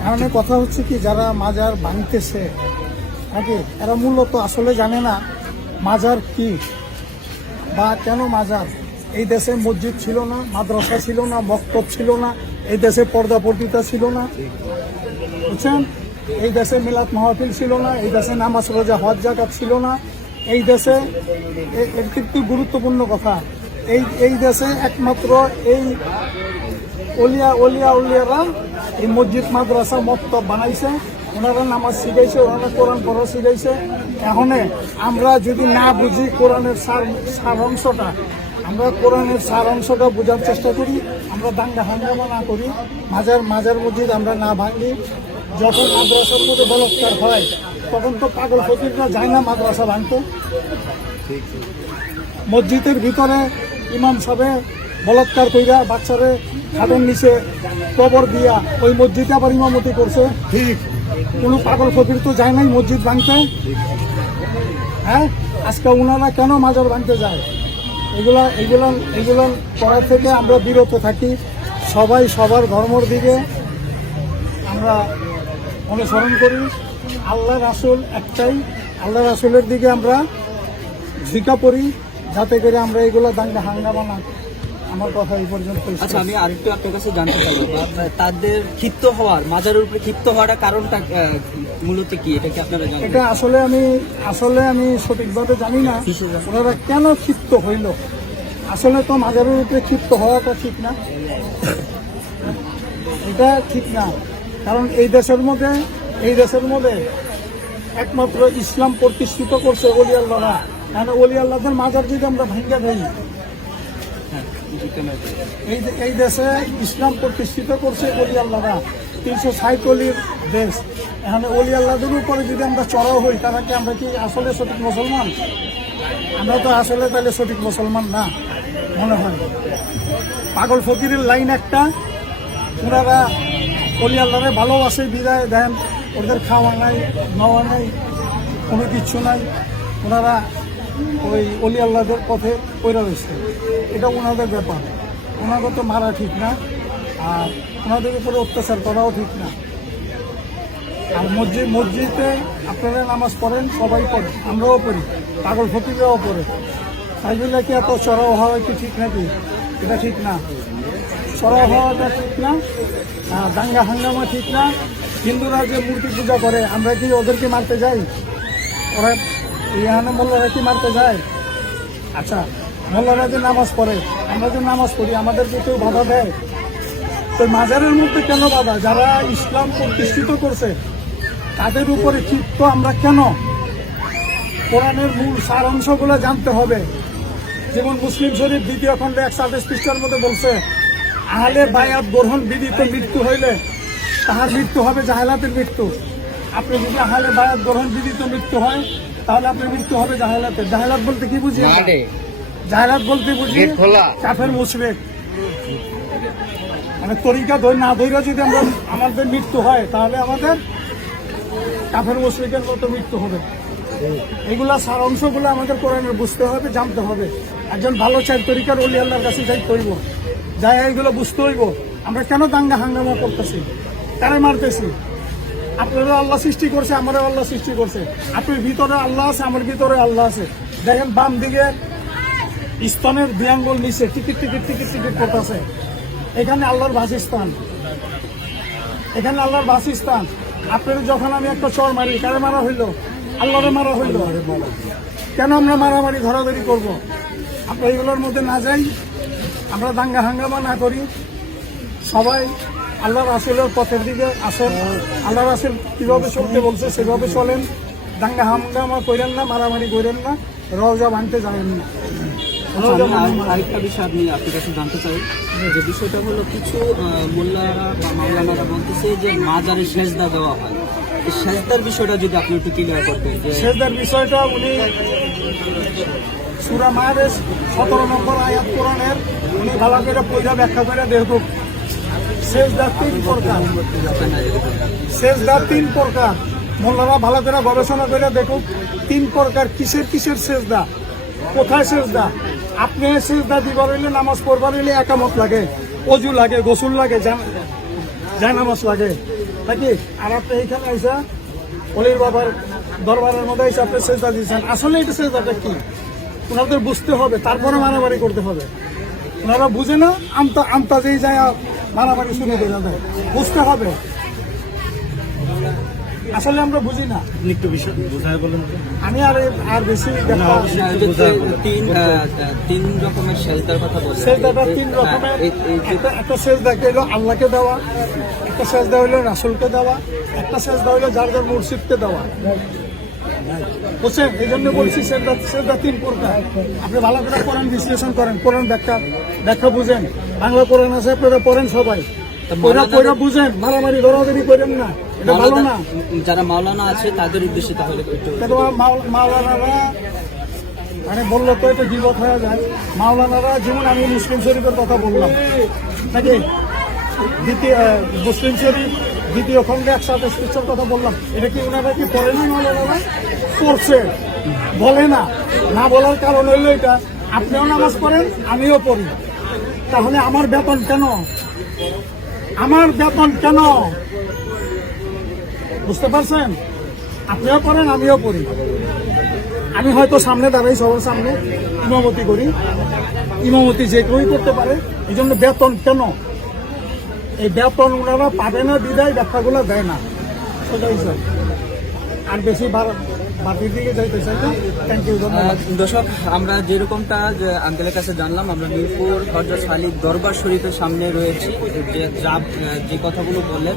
এখানে কথা হচ্ছে কি, যারা মাজার ভাঙতেছে নাকি এরা মূলত আসলে জানে না মাজার কি বা কেন মাজার। এই দেশে মসজিদ ছিল না, মাদ্রাসা ছিল না, মক্তব ছিল না, এই দেশে পর্দা পর্দিতা ছিল না, বুঝছেন? এই দেশে মিলাদ মাহফিল ছিল না, এই দেশে নামাজ রোজা হজ জাকাত ছিল না। এই দেশে এর কিন্তু গুরুত্বপূর্ণ কথা, এই দেশে একমাত্র এই উলিয়ারা এই মসজিদ মাদ্রাসা মক্তব বানাইছে, ওনারা নামাজ শিখাইছে, ওনারা কোরআন পড়া শিখাইছে। এখন আমরা যদি না বুঝি কোরআনের সার অংশটা, আমরা কোরআনের সার অংশটা বোঝার চেষ্টা করি, আমরা দাঙ্গা হাঙ্গামা না করি, মাজার মসজিদ আমরা না ভাঙি। যখন মাদ্রাসার মধ্যে বলৎকার হয় তখন তো পাগল ফকিররা যায় না মাদ্রাসা ভাঙতে। মসজিদের ভিতরে ইমাম সাহেব বলৎকার কইরা বাচ্চারে খাটের নিচে কবর দিয়া ওই মসজিদে আবার ইমামতি করছে। ঠিক, কোনো পাগল ফকির তো যায় নাই মসজিদ ভাঙতে। হ্যাঁ, আজকে ওনারা কেন মাজার ভাঙতে যায়? এগুলো করার থেকে আমরা বিরত থাকি। সবাই সবার ধর্মের দিকে আমরা অনুসরণ করি। আল্লাহ রাসূল একটাই, আল্লাহ রাসূলের দিকে আমরা ঝিকা পড়ি, যাতে করে আমরা এগুলো দাঙ্গা হাঙ্গামা না। আমার কথা এই পর্যন্ত। আচ্ছা, আমি আরেকটু আপনার কাছে জানতে চাইবো, তাদের ক্ষিপ্ত হওয়ার, মাজারের উপরে ক্ষিপ্ত হওয়াটা কারণটা মূলত কি, এটা কি আপনারা জানেন? এটা আসলে আমি সঠিকভাবে জানি না ওনারা কেন ক্ষিপ্ত হইল। আসলে তো মাজারের উপরে ক্ষিপ্ত হওয়াটা ঠিক না, এটা ঠিক না। কারণ এই দেশের মধ্যে একমাত্র ইসলাম প্রতিষ্ঠিত করছে ওলি আল্লাহরা। কারণ ওলি আল্লাহদের মাজার যদি আমরা ভাঙ্গা দেই, এই দেশে ইসলাম প্রতিষ্ঠিত করছে ওলি আল্লাহরা। 360 অলির দেশ। এখানে ওলি আল্লাহদের উপরে যদি আমরা চড়াও হই, তারা কি আমরা কি আসলে সঠিক মুসলমান? আমরা তো আসলে তাহলে সঠিক মুসলমান না মনে হয়। পাগল ফকিরের লাইন একটা, ওনারা অলি আল্লাহরে ভালোবাসে বিদায় দেন, ওদের খাওয়া নাই নেওয়া নাই কোনো কিচ্ছু নাই, ওনারা ওই অলি আল্লাহদের পথে পড়ে রয়েছে। এটা ওনাদের ব্যাপার, ওনাদের তো মারা ঠিক না, আর ওনাদের উপরে অত্যাচার করাও ঠিক না। আর মসজিদে আপনারা নামাজ পড়েন, সবাই পড়ে, আমরাও পড়ি, পাগল ফকিররাও পড়ে। তাই জন্য কি এত চড়াও হওয়া কি ঠিক নাকি? এটা ঠিক না, চড়াও হওয়াটা ঠিক না, দাঙ্গা হাঙ্গামা ঠিক না। হিন্দুরা যে মূর্তি পূজা করে, আমরা কি ওদেরকে মারতে যাই? ওরা এখানে মোল্লারা কি মারতে যায়? আচ্ছা, মোল্লারা যে নামাজ পড়ে, আমরা যে নামাজ পড়ি, আমাদেরকে কেউ বাধা দেয়? তো মাজারের মধ্যে কেন বাধা? যারা ইসলাম প্রতিষ্ঠিত করছে তাদের উপরে ক্ষিপ্ত আমরা কেন? কোরআনের মূল সার অংশগুলো জানতে হবে। যেমন মুসলিম শরীফ 2 খণ্ডে 128 পৃষ্ঠার মধ্যে বলছে, আহলে বায়াত গ্রহণ বিধিত মৃত্যু হইলে তাহার মৃত্যু হবে জাহেলাতের মৃত্যু। আপনি যদি আহলে বায়াত গ্রহণ বিধিত মৃত্যু হয়, তাহলে আপনার মৃত্যু হবে জাহেলাতের। জাহেলাত বলতে কি বুঝি? জাহেলাত বলতে বুঝি কাফের মুশরিক। মানে তরিকা না ধৈর্য যদি আমাদের মৃত্যু হয়, তাহলে আমাদের কাফের মুশরিকের মতো মৃত্যু হবে। এগুলা সার অংশগুলো আমাদের কোরআনের বুঝতে হবে, জানতে হবে। একজন ভালো চাই তরিকার ওলি আল্লাহর কাছে যাই করব, যাই এইগুলো বুঝতে হইব। আমরা কেন দাঙ্গা হাঙ্গামা করতেছি, কারে মারতেছি? আপনারও আল্লাহ সৃষ্টি করছে, আমারও আল্লাহ সৃষ্টি করছে। আপনার ভিতরে আল্লাহ আছে, আমার ভিতরে আল্লাহ আছে। দেখেন বাম দিকে স্তনের 2 আঙ্গুল নিচে টিকিট করতেছে, এখানে আল্লাহর বাসস্থান, এখানে আল্লাহর বাসস্থান। আপনার যখন আমি একটা চর মারি, কারে মারা হইল? আল্লাহরে মারা হইল। কেন আমরা মারামারি ধরাধরি করব? আমরা এগুলোর মধ্যে না যাই, আমরা দাঙ্গা হাঙ্গামা না করি। সবাই আল্লাহ রাসূলের পথের দিকে আসেন। আল্লাহ রাসূল কিভাবে চলতে বলছে সেভাবে চলেন। দাঙ্গা হাঙ্গামা করেন না, মারামারি করেন না, রওজা ভাঙতে যাবেন না। আরেকটা বিষয় আপনি আপনার কাছে জানতে চাই, যে বিষয়টা হলো কিছু মোল্লারা বা মাওলানারা বলতেছে যে মাজারে সেজদা দেওয়া হয়। এই সেজদার বিষয়টা যদি আপনি একটু ক্লিয়ার করতেন। সেজদার বিষয়টা উনি সূরা মায়ের 17 নম্বর আয়াত কোরআনের উনি ভালো করে পয়সা ব্যাখ্যা করে দেখুক। সেজদা 3 প্রকার, সেজদা 3 প্রকার। মোল্লারা ভালো করে গবেষণা করে দেখুক 3 প্রকার। কিসের সেজদা, কোথায় সেজদা? আপনি সেজদা দিবার হইলে, নামাজ পড়বার হইলে একামত লাগে, অজু লাগে, গোসল লাগে, জায়নামাজ লাগে। নাকি? আর আপনি এইখানে আইসা অলির বাবার দরবারের মধ্যে এসে আপনি সেজদা দিয়েছেন, আসলে এটা সেজদাটা কি ওনাদের বুঝতে হবে, তারপরে মারামারি করতে হবে। ওনারা বুঝে না, আমতা যেই যায় মারামারি শুনে দেওয়া যায়, বুঝতে হবে। আসলে আমরা বুঝি না। একটু বিষয় বোঝায় বলেন তো। আমি আর বেশি দেখা তিন রকমের সেজদার কথা বলছেন। সেজদাটা তিন রকমের। একটা সেজদা হইলো আল্লাহকে দেওয়া, একটা সেজদা হইলো রাসূলকে দেওয়া, একটা সেজদা হইলো যার যার মুর্শিদকে দেওয়া। বুঝছেন? এই জন্য বলছি সেজদা তিন প্রকার। আপনি ভালো করে কোরআন বিশ্লেষণ করেন, কোরআন ব্যাখ্যা বুঝেন। বাংলা কোরআন আছে, আপনারা পড়েন সবাই, পড়া বুঝেন, মারামারি দরাদরি করেন না, এটা ভালো না। যারা মাওলানা আছে তাদের উদ্দেশ্যে তাহলে একটু কেন মাওলানারা মানে বললো তো এটা বিপদ হয়ে যায়। মাওলানারা যেমন আমি মুসলিম শরীফের কথা বললাম নাকি, মুসলিম শরীফ দ্বিতীয় খণ্ডে 128 কথা বললাম, এটা কি ওনারা কি পড়ে না? মাওলানারা পড়ছে, বলে না। না বলার কারণ হইলো এটা, আপনিও নামাজ পড়েন, আমিও পড়ি, তাহলে আমার বেতন কেন? আমার বেতন কেন? বুঝতে পারছেন? আপনিও পড়েন, আমিও পড়ি। আমি হয়তো সামনে দাঁড়াই, সবার সামনে ইমামতি করি, ইমামতি যে কেউই করতে পারে। এই জন্য বেতন কেন? এই বেতন ওনারা পাবে না বিদায় ব্যাখ্যাগুলো দেয় না, সেটাই স্যার। আর বেশি বাতির দিকে যাইতে চাই না। Thank you. দর্শক, আমরা যেরকমটা যে আঙ্কেলের কাছে জানলাম, আমরা মিরপুর হযরত খালিদ দরবার শরীফের সামনে রয়েছি। যে কথাগুলো বললেন